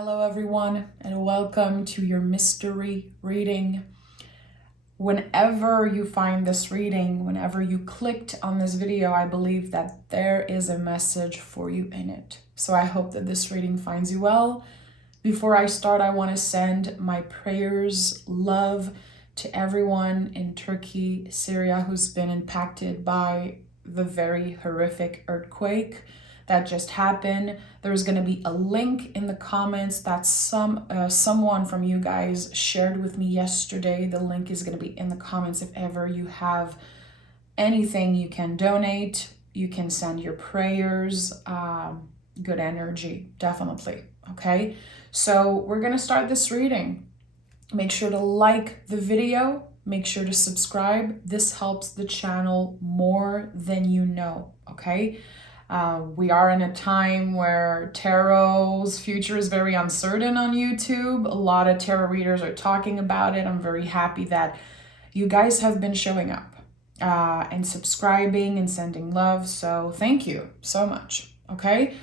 Hello everyone, and welcome to your mystery reading. Whenever you find this reading, whenever you clicked on this video, I believe that there is a message for you in it. So I hope that this reading finds you well. Before I start, I want to send my prayers, love to everyone in Turkey, Syria, who's been impacted by the very horrific earthquake that just happened. There's going to be a link in the comments that someone from you guys shared with me yesterday. The link is going to be in the comments. If ever you have anything you can donate, you can send your prayers, good energy, definitely. Okay, so we're going to start this reading. Make sure to like the video. Make sure to subscribe. This helps the channel more than you know, okay? We are in a time where tarot's future is very uncertain on YouTube. A lot of tarot readers are talking about it. I'm very happy that you guys have been showing up and subscribing and sending love. So thank you so much. Okay,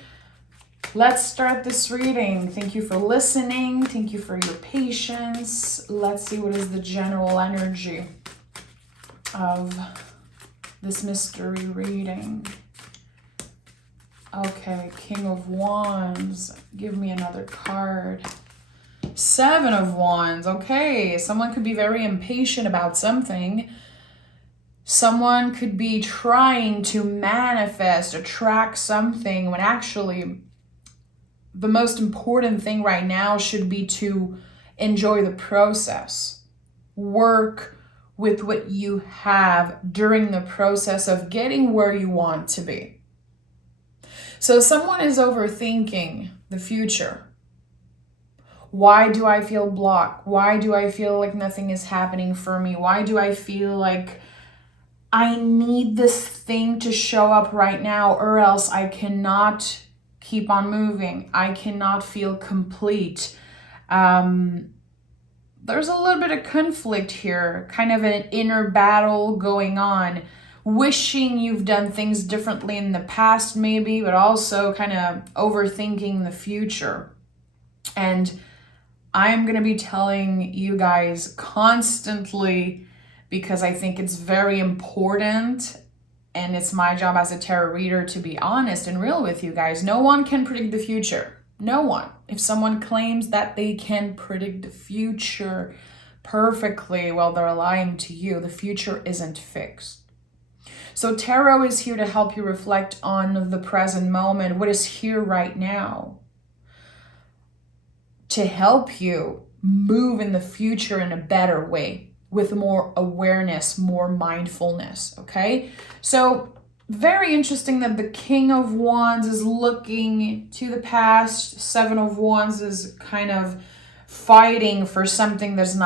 let's start this reading. Thank you for listening. Thank you for your patience. Let's see what is the general energy of this mystery reading. Okay, King of Wands. Give me another card. Seven of Wands. Okay, someone could be very impatient about something. Someone could be trying to manifest, attract something, when actually the most important thing right now should be to enjoy the process. Work with what you have during the process of getting where you want to be. So someone is overthinking the future. Why do I feel blocked? Why do I feel like nothing is happening for me? Why do I feel like I need this thing to show up right now, or else I cannot keep on moving? I cannot feel complete. There's a little bit of conflict here, kind of an inner battle going on. Wishing you've done things differently in the past maybe, but also kind of overthinking the future. And I'm going to be telling you guys constantly, because I think it's very important, and it's my job as a tarot reader to be honest and real with you guys. No one can predict the future. No one. If someone claims that they can predict the future perfectly, well, they're lying to you. The future isn't fixed. So tarot is here to help you reflect on the present moment, what is here right now, to help you move in the future in a better way, with more awareness, more mindfulness, okay? So very interesting that the King of Wands is looking to the past. Seven of Wands is kind of fighting for something that's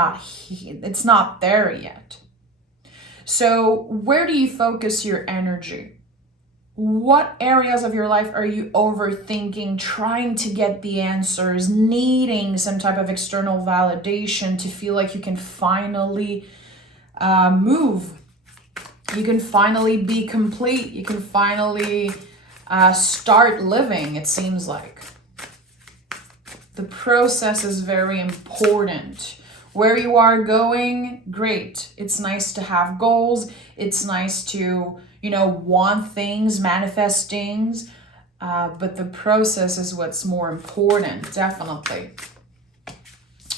it's not there yet. So where do you focus your energy? What areas of your life are you overthinking, trying to get the answers, needing some type of external validation to feel like you can finally move? You can finally be complete. You can finally start living, it seems like. The process is very important. Where you are going, great. It's nice to have goals. It's nice to, want things, manifest things. But the process is what's more important, definitely.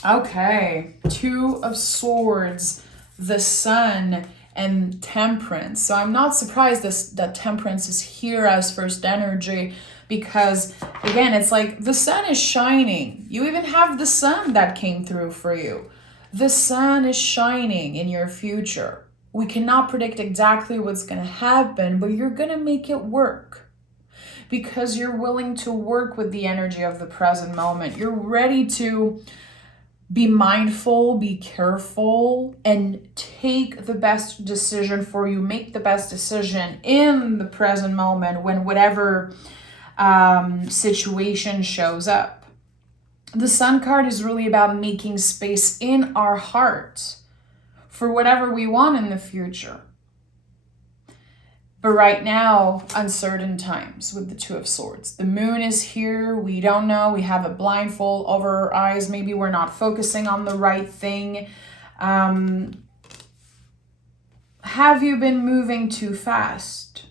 Okay, Two of Swords, the Sun, and Temperance. So I'm not surprised that Temperance is here as first energy, because again, it's like the sun is shining. You even have the sun that came through for you. The sun is shining in your future. We cannot predict exactly what's going to happen, but you're going to make it work because you're willing to work with the energy of the present moment. You're ready to be mindful, be careful, and take the best decision for you. Make the best decision in the present moment when whatever situation shows up. The Sun card is really about making space in our hearts for whatever we want in the future. But right now, uncertain times with the Two of Swords. The moon is here. We don't know. We have a blindfold over our eyes. Maybe we're not focusing on the right thing. Have you been moving too fast?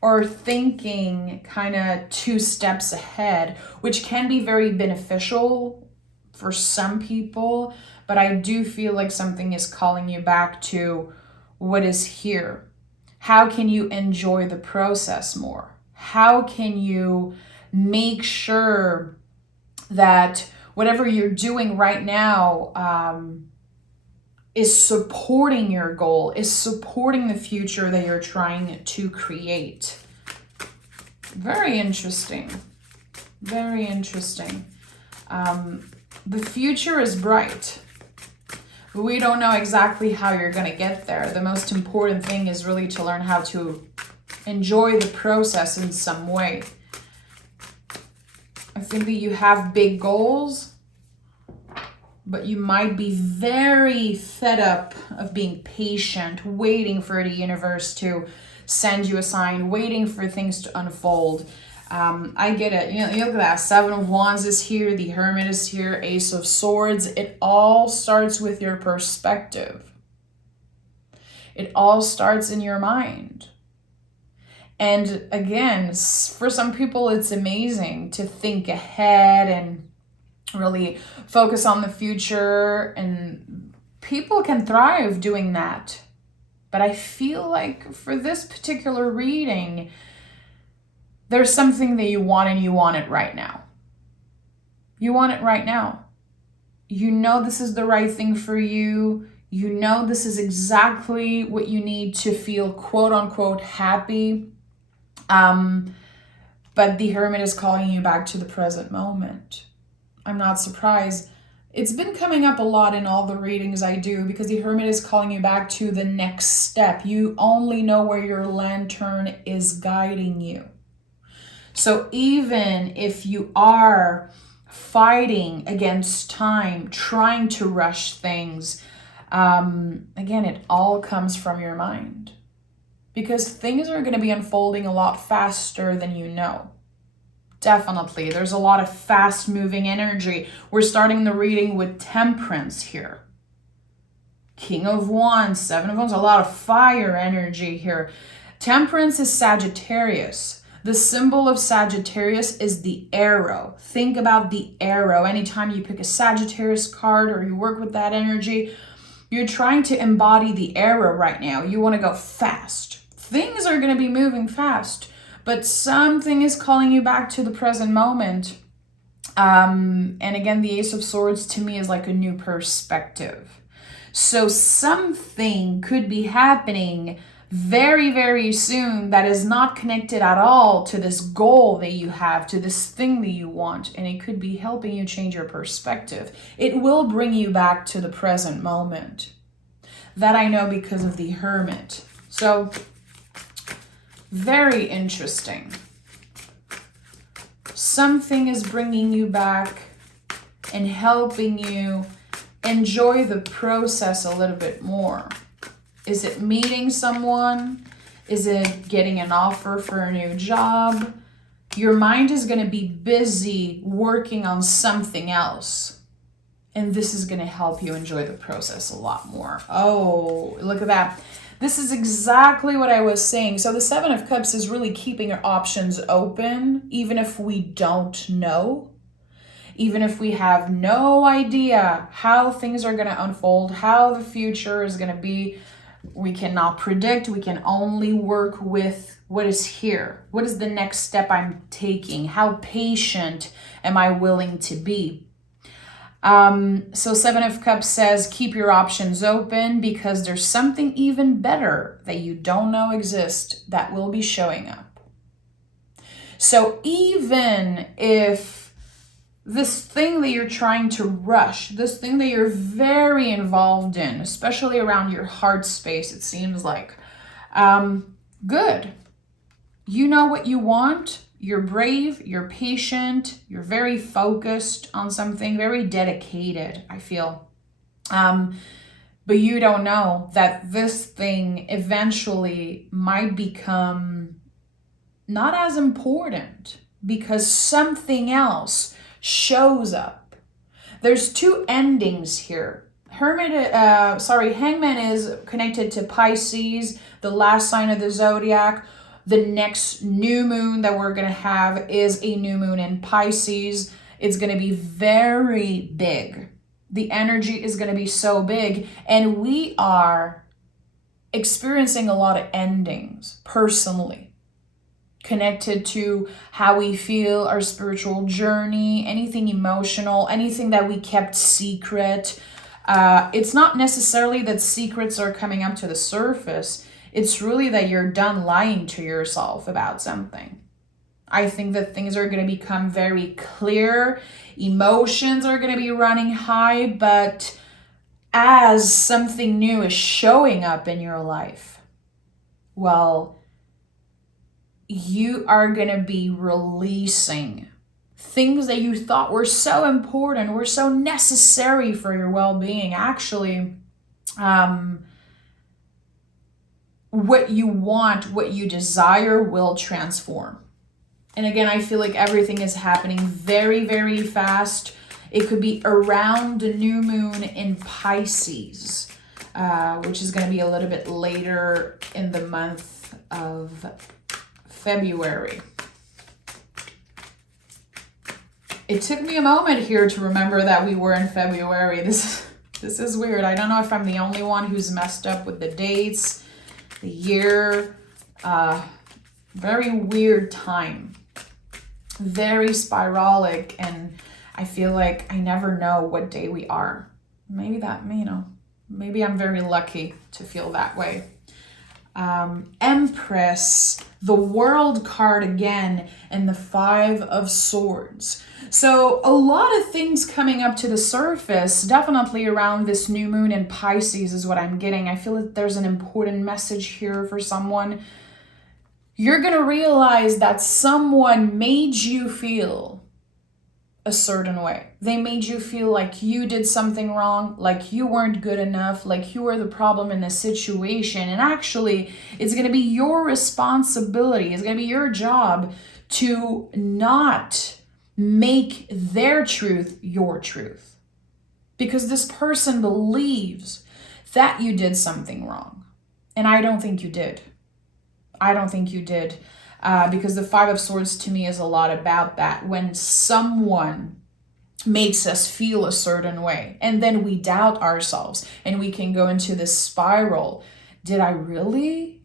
Or thinking kind of 2 steps ahead, which can be very beneficial for some people. But I do feel like something is calling you back to what is here. How can you enjoy the process more? How can you make sure that whatever you're doing right now is supporting your goal, is supporting the future that you're trying to create? Very interesting. Very interesting. The future is bright. We don't know exactly how you're going to get there. The most important thing is really to learn how to enjoy the process in some way. I think that you have big goals, but you might be very fed up of being patient, waiting for the universe to send you a sign, waiting for things to unfold. I get it. You know, look at that. 7 of Wands is here. The Hermit is here. Ace of Swords. It all starts with your perspective. It all starts in your mind. And again, for some people, it's amazing to think ahead and really focus on the future. And people can thrive doing that. But I feel like for this particular reading, there's something that you want and you want it right now. You want it right now. You know this is the right thing for you. You know this is exactly what you need to feel quote unquote happy. But the Hermit is calling you back to the present moment. I'm not surprised. It's been coming up a lot in all the readings I do because the Hermit is calling you back to the next step. You only know where your lantern is guiding you. So even if you are fighting against time, trying to rush things, again, it all comes from your mind. Because things are going to be unfolding a lot faster than you know. Definitely. There's a lot of fast-moving energy. We're starting the reading with Temperance here. King of Wands, 7 of Wands, a lot of fire energy here. Temperance is Sagittarius. The symbol of Sagittarius is the arrow. Think about the arrow. Anytime you pick a Sagittarius card or you work with that energy, you're trying to embody the arrow right now. You want to go fast. Things are going to be moving fast, but something is calling you back to the present moment. And again, the Ace of Swords to me is like a new perspective. So something could be happening very, very soon that is not connected at all to this goal that you have, to this thing that you want, and it could be helping you change your perspective. It will bring you back to the present moment. That I know because of the Hermit. So, very interesting. Something is bringing you back and helping you enjoy the process a little bit more. Is it meeting someone? Is it getting an offer for a new job? Your mind is going to be busy working on something else. And this is going to help you enjoy the process a lot more. Oh, look at that. This is exactly what I was saying. So the 7 of Cups is really keeping your options open, even if we don't know. Even if we have no idea how things are going to unfold, how the future is going to be. We cannot predict. We can only work with what is here. What is the next step I'm taking? How patient am I willing to be? So 7 of Cups says, keep your options open because there's something even better that you don't know exists that will be showing up. So even if this thing that you're trying to rush, this thing that you're very involved in, especially around your heart space, it seems like, good. You know what you want. You're brave, you're patient, you're very focused on something, very dedicated, I feel. But you don't know that this thing eventually might become not as important because something else shows up. There's two endings here. Hangman is connected to Pisces, the last sign of the zodiac. The next new moon that we're going to have is a new moon in Pisces. It's going to be very big. The energy is going to be so big. And we are experiencing a lot of endings personally, connected to how we feel, our spiritual journey, anything emotional, anything that we kept secret. It's not necessarily that secrets are coming up to the surface. It's really that you're done lying to yourself about something. I think that things are going to become very clear. Emotions are going to be running high, but as something new is showing up in your life, well, you are going to be releasing things that you thought were so important, were so necessary for your well-being. Actually, what you want, what you desire will transform. And again, I feel like everything is happening very, very fast. It could be around the new moon in Pisces, which is going to be a little bit later in the month of February. It took me a moment here to remember that we were in February. This is weird. I don't know if I'm the only one who's messed up with the dates, the year. Very weird time. Very spiralic, and I feel like I never know what day we are. Maybe maybe I'm very lucky to feel that way. Empress, the World card again, and the Five of Swords. So a lot of things coming up to the surface, definitely around this new moon in Pisces is what I'm getting. I feel like there's an important message here for someone. You're going to realize that someone made you feel a certain way. They made you feel like you did something wrong, like you weren't good enough, like you were the problem in a situation. And actually, it's going to be your responsibility. It's going to be your job to not make their truth your truth. Because this person believes that you did something wrong. And I don't think you did. I don't think you did. Because the Five of Swords to me is a lot about that. When someone makes us feel a certain way and then we doubt ourselves and we can go into this spiral. Did I really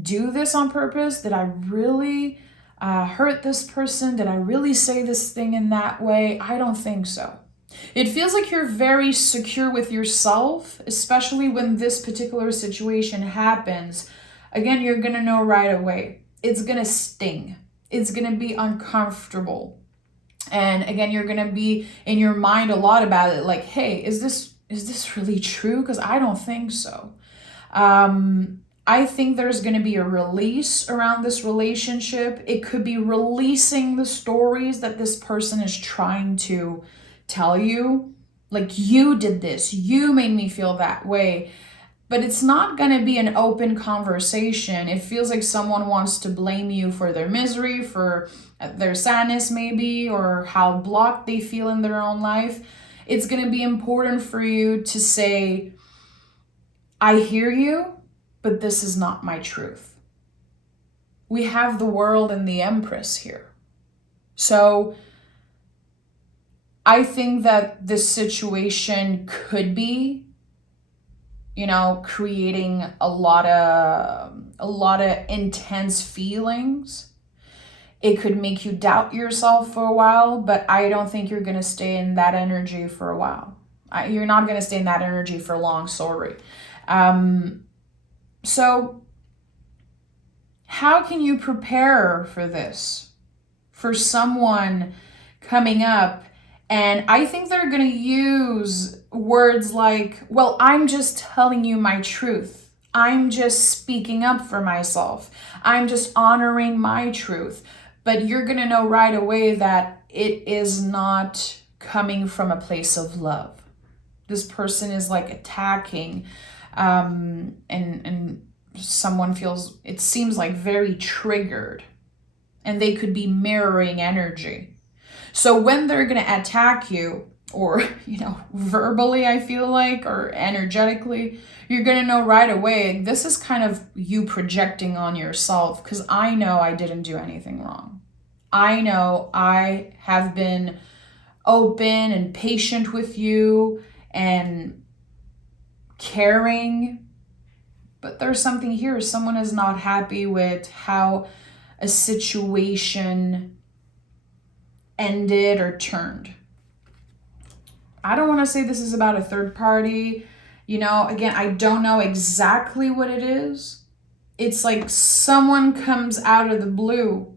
do this on purpose? Did I really hurt this person? Did I really say this thing in that way? I don't think so. It feels like you're very secure with yourself, especially when this particular situation happens. Again, you're going to know right away. It's going to sting. It's going to be uncomfortable. And again, you're going to be in your mind a lot about it. Like, hey, is this really true? Because I don't think so. I think there's going to be a release around this relationship. It could be releasing the stories that this person is trying to tell you. Like, you did this. You made me feel that way. But it's not going to be an open conversation. It feels like someone wants to blame you for their misery, for their sadness maybe, or how blocked they feel in their own life. It's going to be important for you to say, I hear you, but this is not my truth. We have the World and the Empress here. So I think that this situation could be, creating a lot of intense feelings. It could make you doubt yourself for a while, but I don't think you're going to stay in that energy for a while. You're not going to stay in that energy for long, sorry. So how can you prepare for this? For someone coming up, and I think they're going to use words like, well, I'm just telling you my truth. I'm just speaking up for myself. I'm just honoring my truth. But you're going to know right away that it is not coming from a place of love. This person is like attacking, and someone feels, it seems like, very triggered, and they could be mirroring energy. So when they're going to attack you, or, verbally, I feel like, or energetically, you're going to know right away, this is kind of you projecting on yourself, because I know I didn't do anything wrong. I know I have been open and patient with you and caring, but there's something here. Someone is not happy with how a situation ended or turned. I don't want to say this is about a third party. Again, I don't know exactly what it is. It's like someone comes out of the blue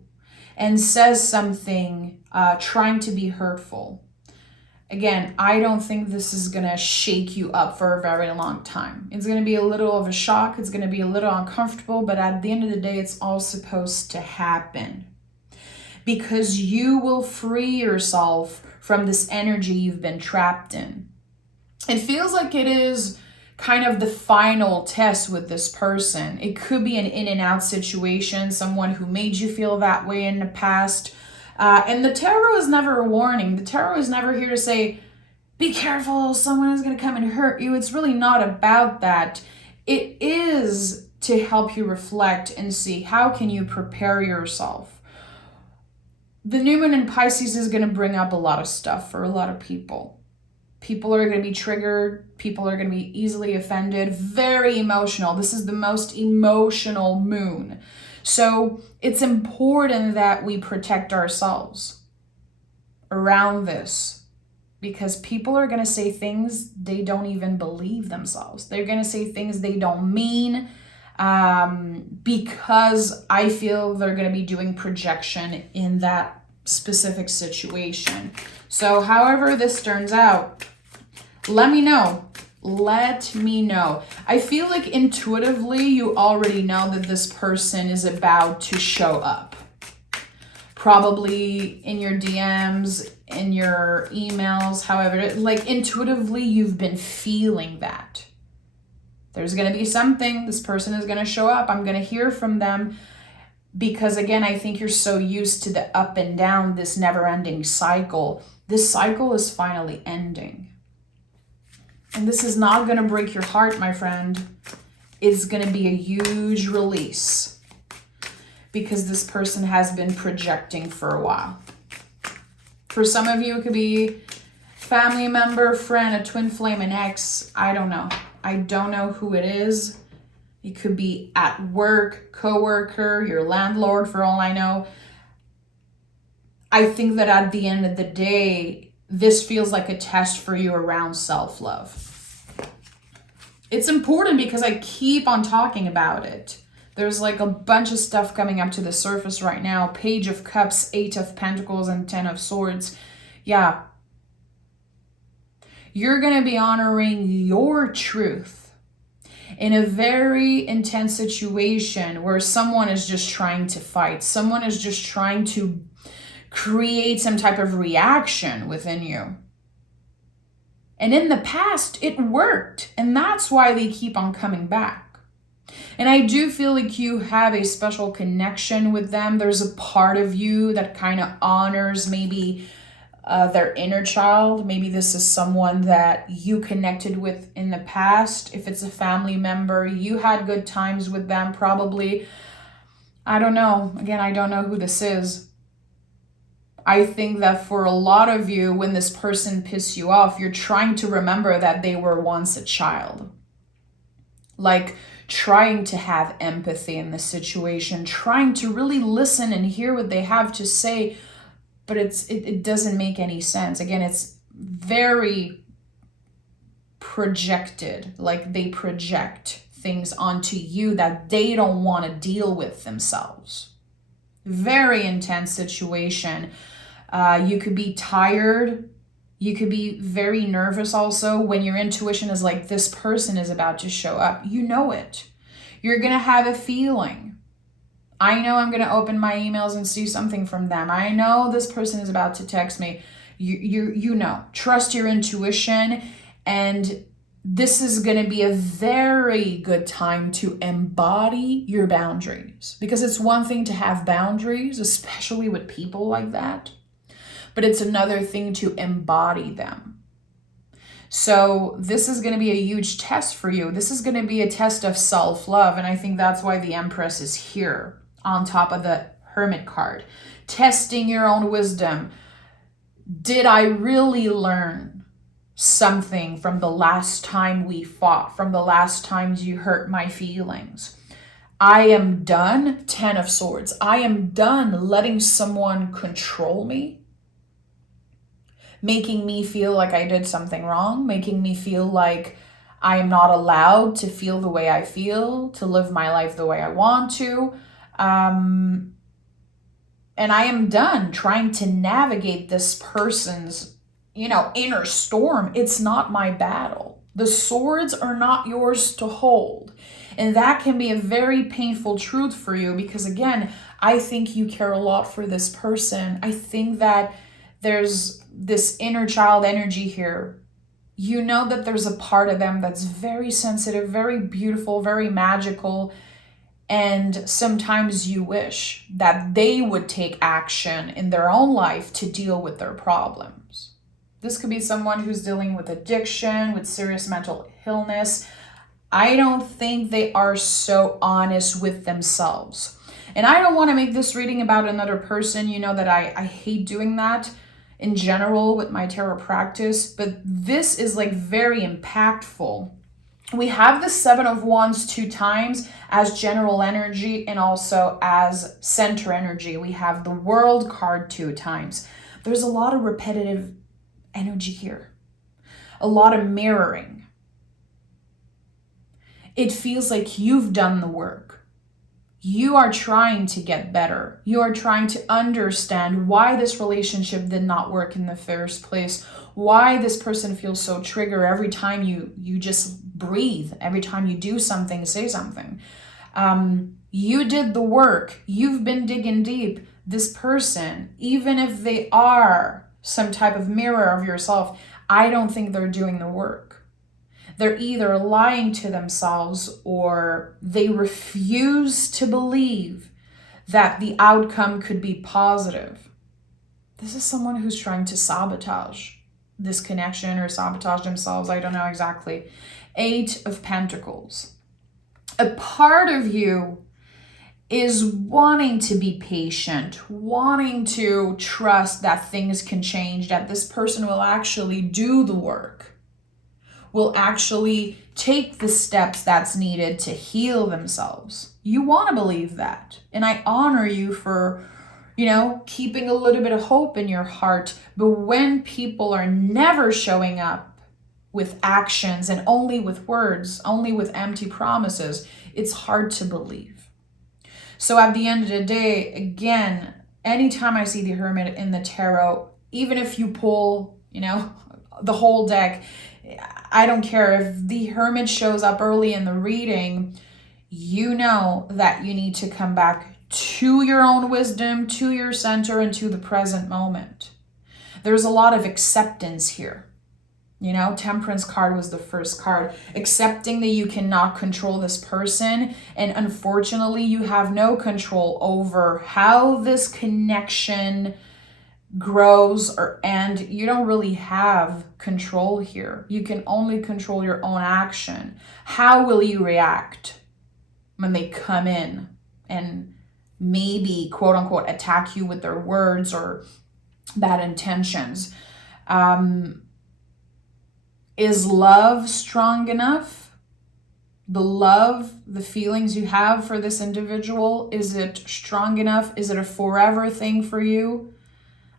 and says something trying to be hurtful. Again, I don't think this is going to shake you up for a very long time. It's going to be a little of a shock. It's going to be a little uncomfortable, but at the end of the day, it's all supposed to happen. Because you will free yourself from this energy you've been trapped in. It feels like it is kind of the final test with this person. It could be an in and out situation, someone who made you feel that way in the past. And the tarot is never a warning. The tarot is never here to say, be careful, someone is going to come and hurt you. It's really not about that. It is to help you reflect and see, how can you prepare yourself? The new moon in Pisces is going to bring up a lot of stuff for a lot of people. People are going to be triggered. People are going to be easily offended. Very emotional. This is the most emotional moon. So it's important that we protect ourselves around this, because people are going to say things they don't even believe themselves. They're going to say things they don't mean, because I feel they're going to be doing projection in that specific situation. So however this turns out, let me know. Let me know. I feel like intuitively you already know that this person is about to show up. Probably in your DMs, in your emails, however, like intuitively you've been feeling that. There's going to be something. This person is going to show up. I'm going to hear from them. Because again, I think you're so used to the up and down, this never-ending cycle. This cycle is finally ending. And this is not going to break your heart, my friend. It's going to be a huge release. Because this person has been projecting for a while. For some of you, it could be family member, friend, a twin flame, an ex. I don't know. I don't know who it is. It could be at work, coworker, your landlord, for all I know. I think that at the end of the day, this feels like a test for you around self-love. It's important because I keep on talking about it. There's like a bunch of stuff coming up to the surface right now. Page of Cups, 8 of Pentacles, and 10 of Swords. Yeah. You're going to be honoring your truth in a very intense situation where someone is just trying to fight. Someone is just trying to create some type of reaction within you. And in the past, it worked. And that's why they keep on coming back. And I do feel like you have a special connection with them. There's a part of you that kind of honors maybe their inner child. Maybe this is someone that you connected with in the past. If it's a family member, you had good times with them probably. I don't know. Again, I don't know who this is. I think that for a lot of you, when this person pisses you off, you're trying to remember that they were once a child. Like trying to have empathy in the situation, trying to really listen and hear what they have to say, but it doesn't make any sense. Again, it's very projected, like they project things onto you that they don't want to deal with themselves. Very intense situation. You could be tired. You could be very nervous also when your intuition is like, this person is about to show up. You know it. You're going to have a feeling. I know I'm going to open my emails and see something from them. I know this person is about to text me. You know, trust your intuition. And this is going to be a very good time to embody your boundaries, because it's one thing to have boundaries, especially with people like that, but it's another thing to embody them. So this is going to be a huge test for you. This is going to be a test of self-love. And I think that's why the Empress is here on top of the Hermit card. Testing your own wisdom. Did I really learn something from the last time we fought, from the last times you hurt my feelings? I am done, 10 of Swords. I am done letting someone control me, making me feel like I did something wrong, making me feel like I am not allowed to feel the way I feel, to live my life the way I want to. And I am done trying to navigate this person's, inner storm. It's not my battle. The swords are not yours to hold. And that can be a very painful truth for you, because again, I think you care a lot for this person. I think that there's this inner child energy here. You know that there's a part of them that's very sensitive, very beautiful, very magical. And sometimes you wish that they would take action in their own life to deal with their problems. This could be someone who's dealing with addiction, with serious mental illness. I don't think they are so honest with themselves. And I don't want to make this reading about another person. You know that I hate doing that in general with my tarot practice, but this is like very impactful. We have the Seven of Wands 2 times as general energy and also as center energy. We have the World card 2 times. There's a lot of repetitive energy here, a lot of mirroring. It feels like you've done the work. You are trying to get better. You are trying to understand why this relationship did not work in the first place, why this person feels so triggered every time you just breathe, every time you do something, say something. You did the work. You've been digging deep. This person, even if they are some type of mirror of yourself, I don't think they're doing the work. They're either lying to themselves or they refuse to believe that the outcome could be positive. This is someone who's trying to sabotage this connection or sabotage themselves. I don't know exactly. 8 of Pentacles. A part of you is wanting to be patient, wanting to trust that things can change, that this person will actually do the work, will actually take the steps that's needed to heal themselves. You want to believe that. And I honor you for, keeping a little bit of hope in your heart. But when people are never showing up with actions and only with words, only with empty promises, it's hard to believe. So at the end of the day, again, anytime I see the Hermit in the tarot, even if you pull, the whole deck, I don't care. If the Hermit shows up early in the reading, you know that you need to come back to your own wisdom, to your center, and to the present moment. There's a lot of acceptance here. Temperance card was the first card. Accepting that you cannot control this person. And unfortunately, you have no control over how this connection grows and you don't really have control here. You can only control your own action. How will you react when they come in and maybe, quote unquote, attack you with their words or bad intentions? Is love strong enough? The love, the feelings you have for this individual, is it strong enough? Is it a forever thing for you?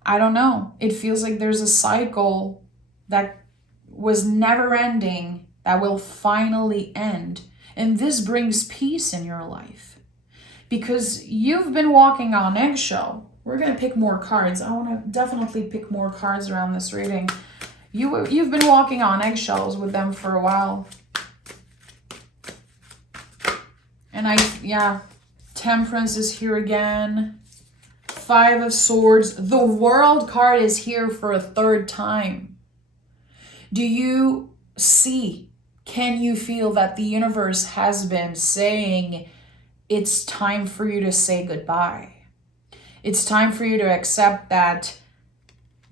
I don't know. It feels like there's a cycle that was never ending that will finally end. And this brings peace in your life because you've been walking on eggshell. We're going to pick more cards. I want to definitely pick more cards around this reading. You've been walking on eggshells with them for a while. And Temperance is here again. 5 of Swords. The World card is here for a third time. Do you see, can you feel that the universe has been saying it's time for you to say goodbye? It's time for you to accept that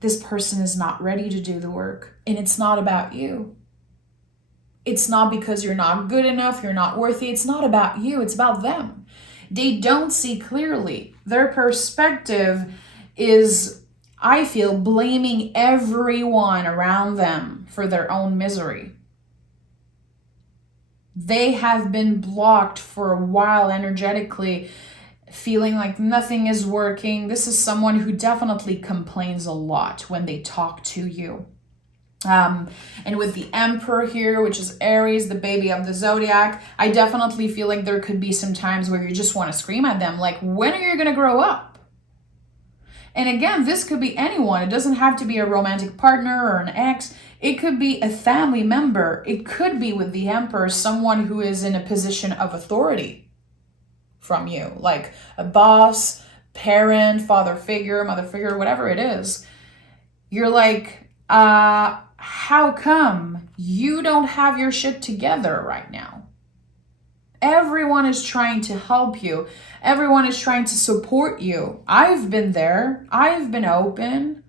this person is not ready to do the work, and it's not about you. It's not because you're not good enough, you're not worthy. It's not about you, it's about them. They don't see clearly. Their perspective is, I feel, blaming everyone around them for their own misery. They have been blocked for a while energetically, feeling like nothing is working. This is someone who definitely complains a lot when they talk to you. And with the Emperor here, which is Aries, the baby of the zodiac, I definitely feel like there could be some times where you just want to scream at them, like, when are you going to grow up? And again, this could be anyone. It doesn't have to be a romantic partner or an ex. It could be a family member. It could be, with the Emperor, someone who is in a position of authority from you, like a boss, parent, father figure, mother figure, whatever it is. You're like, how come you don't have your shit together right now? Everyone is trying to help you. Everyone is trying to support you. I've been there. I've been open.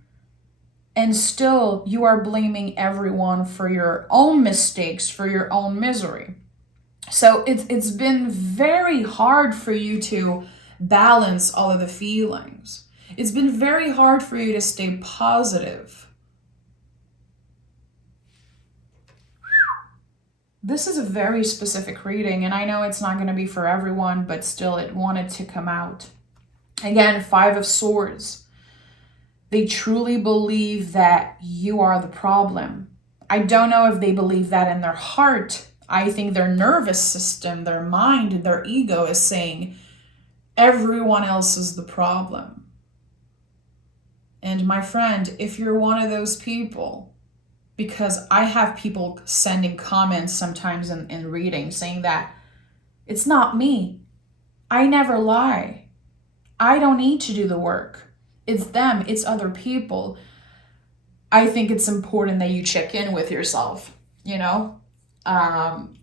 And still, you are blaming everyone for your own mistakes, for your own misery. So it's been very hard for you to balance all of the feelings. It's been very hard for you to stay positive. This is a very specific reading, and I know it's not going to be for everyone, but still it wanted to come out. Again, 5 of Swords. They truly believe that you are the problem. I don't know if they believe that in their heart. I think their nervous system, their mind, their ego is saying everyone else is the problem. And my friend, if you're one of those people, because I have people sending comments sometimes in reading saying that it's not me. I never lie. I don't need to do the work. It's them. It's other people. I think it's important that you check in with yourself, you know?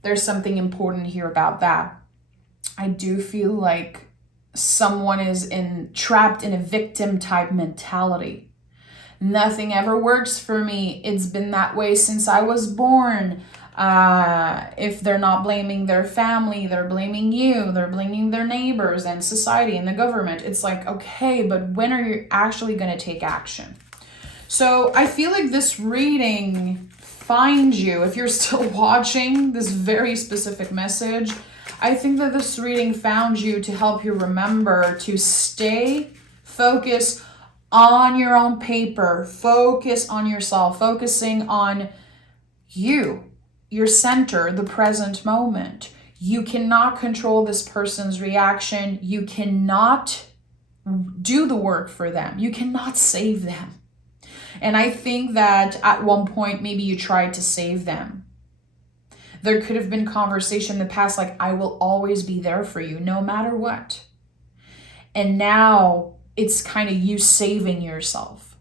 There's something important here about that. I do feel like someone is trapped in a victim type mentality. Nothing ever works for me. It's been that way since I was born. If they're not blaming their family, they're blaming you, they're blaming their neighbors and society and the government. It's like, okay, but when are you actually going to take action? So I feel like this reading finds you, if you're still watching this very specific message, I think that this reading found you to help you remember to stay focused on your own paper, focus on yourself, focusing on you, your center, the present moment. You cannot control this person's reaction. You cannot do the work for them. You cannot save them. And I think that at one point, maybe you tried to save them. There could have been conversation in the past like, I will always be there for you, no matter what. And now it's kind of you saving yourself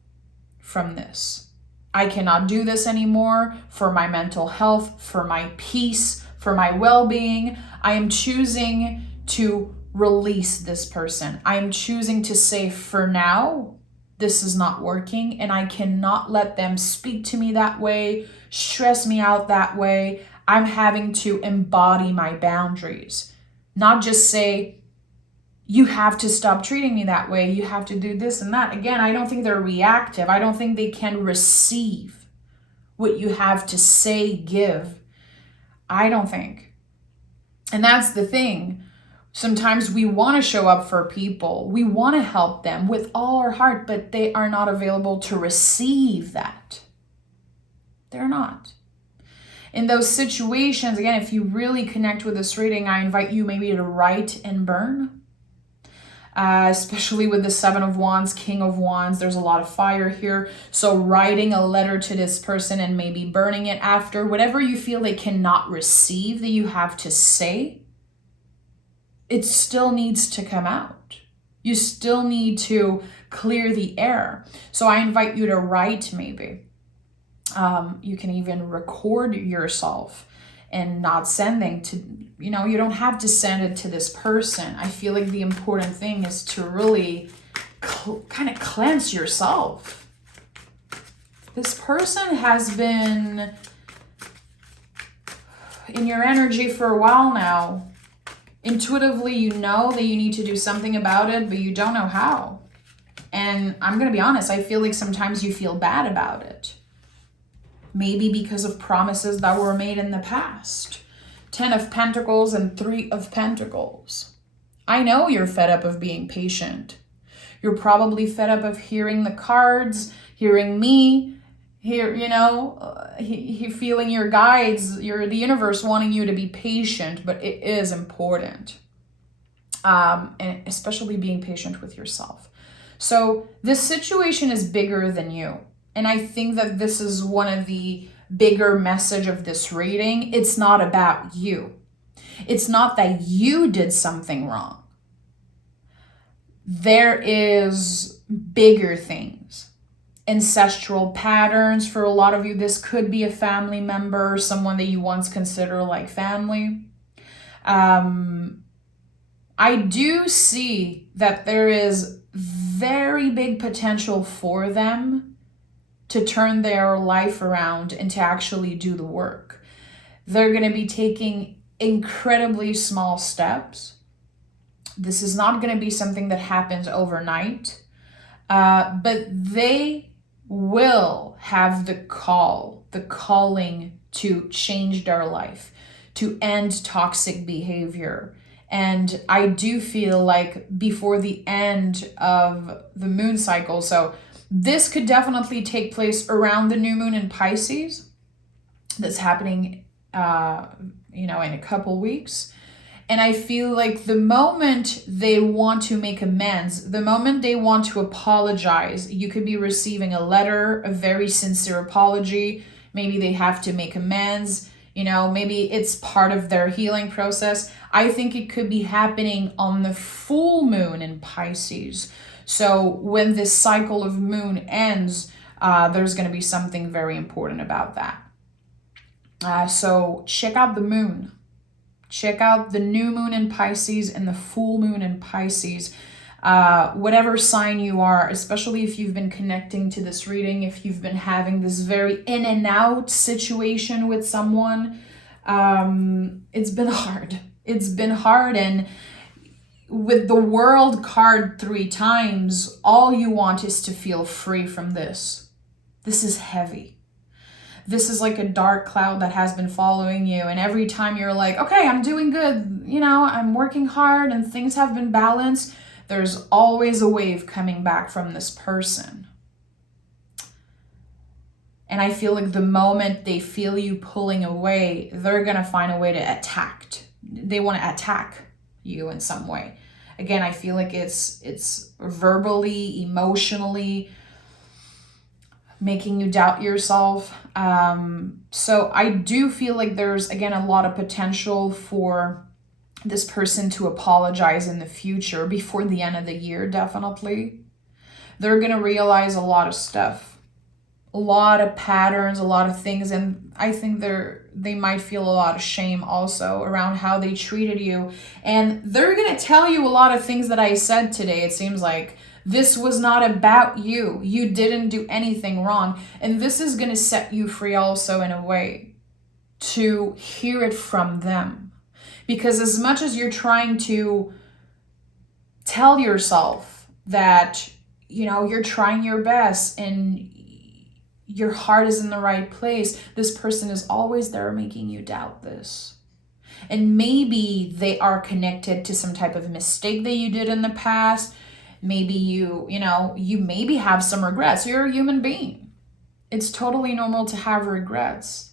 from this. I cannot do this anymore for my mental health, for my peace, for my well-being. I am choosing to release this person. I am choosing to say, for now, this is not working, and I cannot let them speak to me that way, stress me out that way. I'm having to embody my boundaries, not just say, you have to stop treating me that way. You have to do this and that. Again, I don't think they're reactive. I don't think they can receive what you have to say, give. I don't think. And that's the thing. Sometimes we want to show up for people. We want to help them with all our heart, but they are not available to receive that. They're not. In those situations, again, if you really connect with this reading, I invite you maybe to write and burn. Especially with the 7 of Wands, King of Wands, there's a lot of fire here. So writing a letter to this person and maybe burning it after, whatever you feel they cannot receive that you have to say, it still needs to come out. You still need to clear the air. So I invite you to write maybe. You can even record yourself and not sending to, you don't have to send it to this person. I feel like the important thing is to really kind of cleanse yourself. This person has been in your energy for a while now. Intuitively, you know that you need to do something about it, but you don't know how. And I'm going to be honest, I feel like sometimes you feel bad about it. Maybe because of promises that were made in the past. 10 of Pentacles and 3 of Pentacles. I know you're fed up of being patient. You're probably fed up of hearing the cards, hearing me, feeling your guides, the universe wanting you to be patient, but it is important. And especially being patient with yourself. So this situation is bigger than you. And I think that this is one of the bigger message of this reading. It's not about you. It's not that you did something wrong. There is bigger things. Ancestral patterns. For a lot of you, this could be a family member, someone that you once considered like family. I do see that there is very big potential for them to turn their life around and to actually do the work. They're going to be taking incredibly small steps. This is not going to be something that happens overnight, but they will have the calling to change their life, to end toxic behavior. And I do feel like before the end of the moon cycle, so this could definitely take place around the new moon in Pisces. That's happening, in a couple weeks. And I feel like the moment they want to make amends, the moment they want to apologize, you could be receiving a letter, a very sincere apology. Maybe they have to make amends. Maybe it's part of their healing process. I think it could be happening on the full moon in Pisces. So when this cycle of moon ends, there's going to be something very important about that. So check out the moon. Check out the new moon in Pisces and the full moon in Pisces. Whatever sign you are, especially if you've been connecting to this reading, if you've been having this very in and out situation with someone, it's been hard. It's been hard. And with the World card 3 times, all you want is to feel free from this. This is heavy. This is like a dark cloud that has been following you. And every time you're like, okay, I'm doing good. I'm working hard and things have been balanced. There's always a wave coming back from this person. And I feel like the moment they feel you pulling away, they're going to find a way to attack. They want to attack you in some way. Again, I feel like it's verbally, emotionally making you doubt yourself. So I do feel like there's, again, a lot of potential for this person to apologize in the future before the end of the year, definitely. They're going to realize a lot of stuff, a lot of patterns, a lot of things. And I think they might feel a lot of shame also around how they treated you. And they're going to tell you a lot of things that I said today. It seems like this was not about you. You didn't do anything wrong. And this is going to set you free also in a way to hear it from them. Because as much as you're trying to tell yourself that, you're trying your best and your heart is in the right place, this person is always there making you doubt this. And maybe they are connected to some type of mistake that you did in the past. Maybe you maybe have some regrets. You're a human being. It's totally normal to have regrets.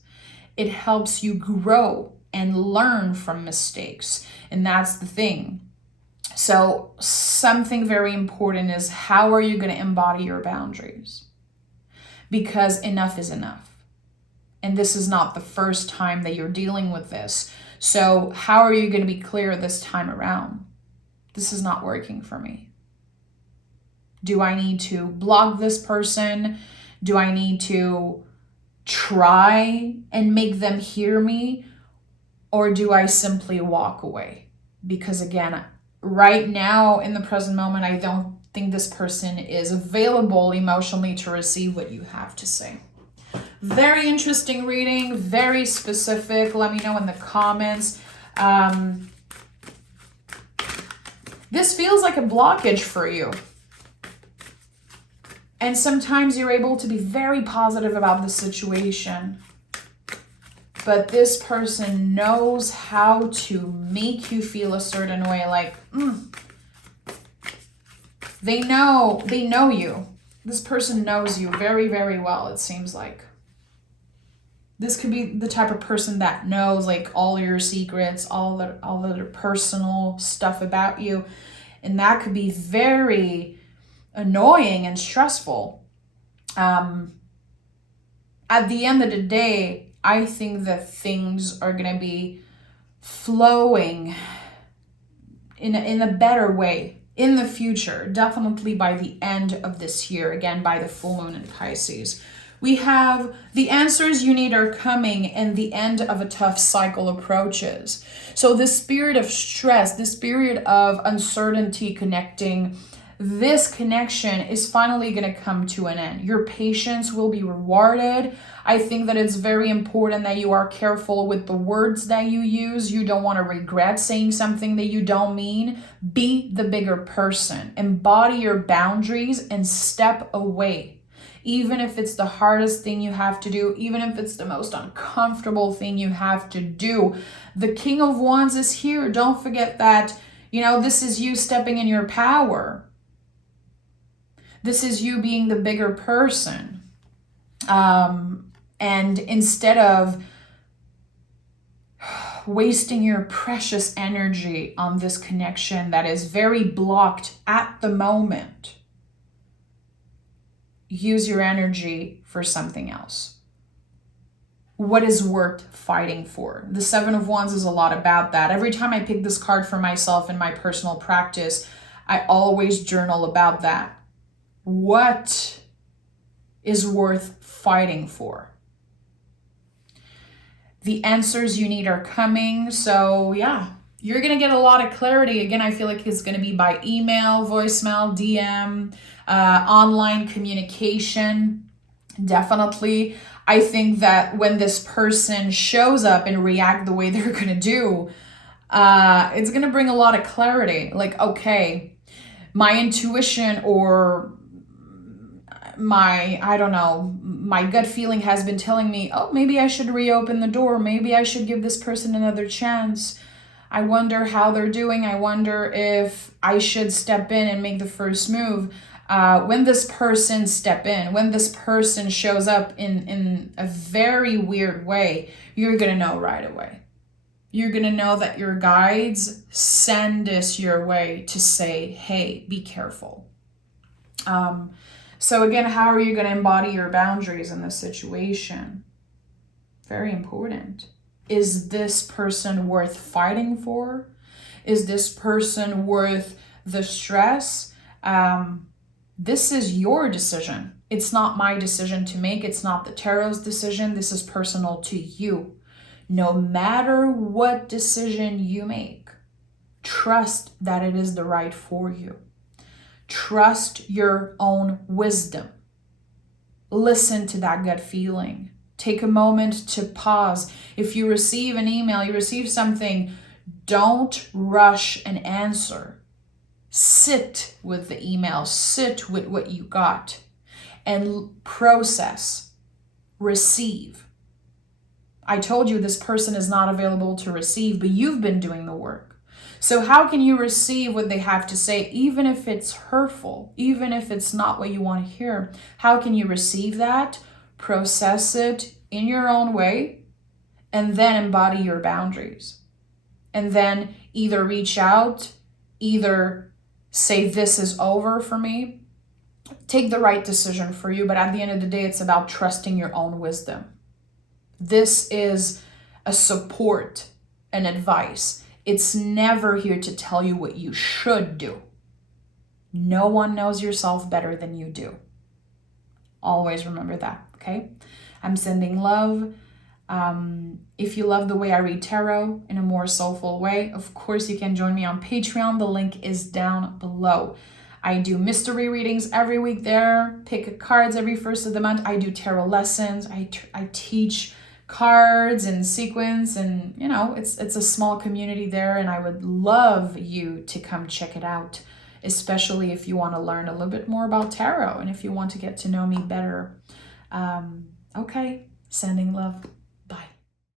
It helps you grow and learn from mistakes. And that's the thing. So something very important is, how are you going to embody your boundaries? Because enough is enough. And this is not the first time that you're dealing with this. So how are you going to be clear this time around? This is not working for me. Do I need to block this person? Do I need to try and make them hear me, or do I simply walk away? Because again, right now in the present moment, I don't think this person is available emotionally to receive what you have to say. Very interesting reading, very specific. Let me know in the comments. This feels like a blockage for you. And sometimes you're able to be very positive about the situation. But this person knows how to make you feel a certain way, like, they know you. This person knows you very, very well, it seems like. This could be the type of person that knows like all your secrets, all the personal stuff about you. And that could be very annoying and stressful. At the end of the day, I think that things are going to be flowing in a better way in the future, definitely by the end of this year, again, by the full moon in Pisces. We have the answers you need are coming and the end of a tough cycle approaches. So this spirit of stress, this period of uncertainty connecting, this connection is finally going to come to an end. Your patience will be rewarded. I think that it's very important that you are careful with the words that you use. You don't want to regret saying something that you don't mean. Be the bigger person. Embody your boundaries and step away. Even if it's the hardest thing you have to do, even if it's the most uncomfortable thing you have to do. The King of Wands is here. Don't forget that, this is you stepping in your power. This is you being the bigger person. And instead of wasting your precious energy on this connection that is very blocked at the moment, use your energy for something else. What is worth fighting for? The Seven of Wands is a lot about that. Every time I pick this card for myself in my personal practice, I always journal about that. What is worth fighting for? The answers you need are coming. So yeah, you're going to get a lot of clarity. Again, I feel like it's going to be by email, voicemail, DM, online communication. Definitely. I think that when this person shows up and react the way they're going to do, it's going to bring a lot of clarity. Like, okay, my intuition or my gut feeling has been telling me, oh, maybe I should reopen the door. Maybe I should give this person another chance. I wonder how they're doing. I wonder if I should step in and make the first move. When this person when this person shows up in a very weird way, you're going to know right away. You're going to know that your guides send this your way to say, hey, be careful. So again, how are you going to embody your boundaries in this situation? Very important. Is this person worth fighting for? Is this person worth the stress? This is your decision. It's not my decision to make. It's not the tarot's decision. This is personal to you. No matter what decision you make, trust that it is the right for you. Trust your own wisdom. Listen to that gut feeling. Take a moment to pause. If you receive an email, you receive something, don't rush an answer. Sit with the email, sit with what you got, and process, receive. I told you this person is not available to receive, but you've been doing the work. So how can you receive what they have to say, even if it's hurtful, even if it's not what you want to hear? How can you receive that, process it in your own way, and then embody your boundaries? And then either reach out, either say this is over for me, take the right decision for you. But at the end of the day, it's about trusting your own wisdom. This is a support and advice. It's never here to tell you what you should do. No one knows yourself better than you do. Always remember that, okay? I'm sending love. If you love the way I read tarot in a more soulful way, of course you can join me on Patreon. The link is down below. I do mystery readings every week there, pick cards every first of the month. I do tarot lessons. I teach cards and sequence, and you know, it's a small community there, and I would love you to come check it out, especially if you want to learn a little bit more about tarot and if you want to get to know me better. Okay, sending love.